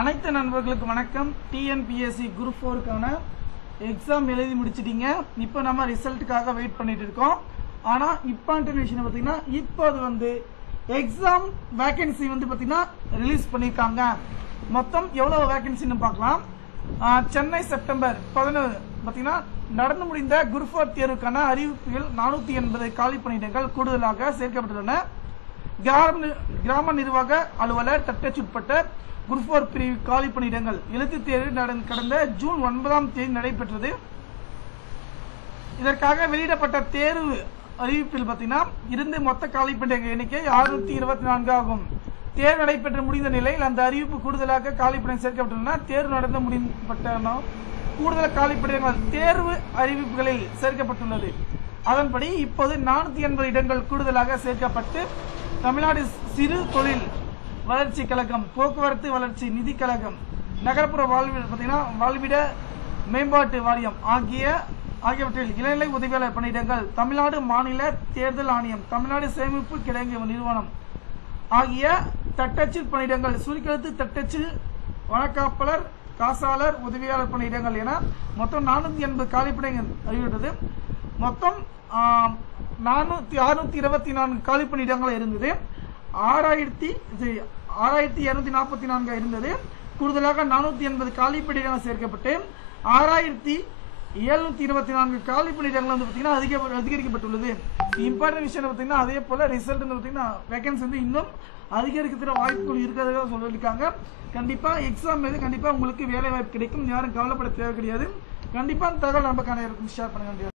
அனைத்து நண்பர்களுக்கு வணக்கம். டிஎன்பிஎஸ்சி குரூப் 4க்கான எக்ஸாம் எழுதி முடிச்சிட்டீங்க. இப்போ நம்ம ரிசல்ட்டுக்காக வெயிட் பண்ணிட்டு இருக்கோம். ஆனால் இம்பார்ட்டன்ட் விஷயம் பார்த்தீங்கன்னா இப்போ அது வந்து எக்ஸாம் வேகன்சி வந்து பார்த்தீங்கன்னா ரிலீஸ் பண்ணியிருக்காங்க. மொத்தம் எவ்வளோ வேகன்சின்னு பார்க்கலாம். சென்னை செப்டம்பர் 11 பார்த்தீங்கன்னா நடந்து முடிந்த குரூப் 4 தேர்வுக்கான அறிவிப்புகள் 480 காலி பணியிடங்கள் கூடுதலாக சேர்க்கப்பட்டுள்ளன. கிராம நிர்வாக அலுவலர் தட்டச்சுட்பட்ட குரூப் 4 பிரிவு காலி பணியிடங்கள் எழுத்து தேர்வு கடந்த ஜூன் 9ஆம் தேதி நடைபெற்றது. இதற்காக வெளியிடப்பட்ட தேர்வு அறிவிப்பில் பார்த்தீங்கன்னா இருந்து மொத்த காலி பணியிடங்கள் எண்ணிக்கை 624 ஆகும். தேர்வு நடைபெற்று முடிந்த நிலையில் அந்த அறிவிப்பு கூடுதலாக காலி பணியிடம் சேர்க்கப்பட்டுள்ளன. தேர்வு நடந்து முடிக்கப்பட்ட கூடுதல் காலி பணியிடங்கள் தேர்வு அறிவிப்புகளில் சேர்க்கப்பட்டுள்ளது. அதன்படி இப்போது 480 இடங்கள் கூடுதலாக சேர்க்கப்பட்டு தமிழ்நாடு சிறு தொழில் வளர்ச்சி கழகம், போக்குவரத்து வளர்ச்சி நிதி கழகம், நகர்ப்புற வாழ்விட மேம்பாட்டு வாரியம் ஆகியவற்றில் இளநிலை உதவியாளர் பணியிடங்கள், தமிழ்நாடு மாநில தேர்தல் ஆணையம், தமிழ்நாடு சேமிப்பு கிடங்கு நிறுவனம் ஆகிய தட்டச்சு பணியிடங்கள், சுருக்கெழுத்து தட்டச்சு வழக்காப்பலர், காசாளர், உதவியாளர் பணியிடங்கள் என மொத்தம் 480 காலிப்பணிகள் அறிவித்தது. மொத்தம் 624 காலி பணியிடங்கள் இருந்தது. 6244 இருந்தது. கூடுதலாக 480 காலி பணியிடங்கள் சேர்க்கப்பட்டு 6724 காலி பணியிடங்கள் வந்து பார்த்தீங்கன்னா அதிகரிக்கப்பட்டுள்ளது. இம்பார்ட்டன்ட் விஷயம் பார்த்தீங்கன்னா அதே போல ரிசல்ட் வந்து பார்த்தீங்கன்னா வேகன்சி வந்து இன்னும் அதிகரிக்கிற வாய்ப்புகள் இருக்கிறதா சொல்லியிருக்காங்க. கண்டிப்பா எக்ஸாம் மீது கண்டிப்பா உங்களுக்கு வேலை வாய்ப்பு கிடைக்கும். யாரும் கவலைப்பட தேவை கிடையாது. கண்டிப்பா தகவல் நமக்கான ஷேர் பண்ண வேண்டிய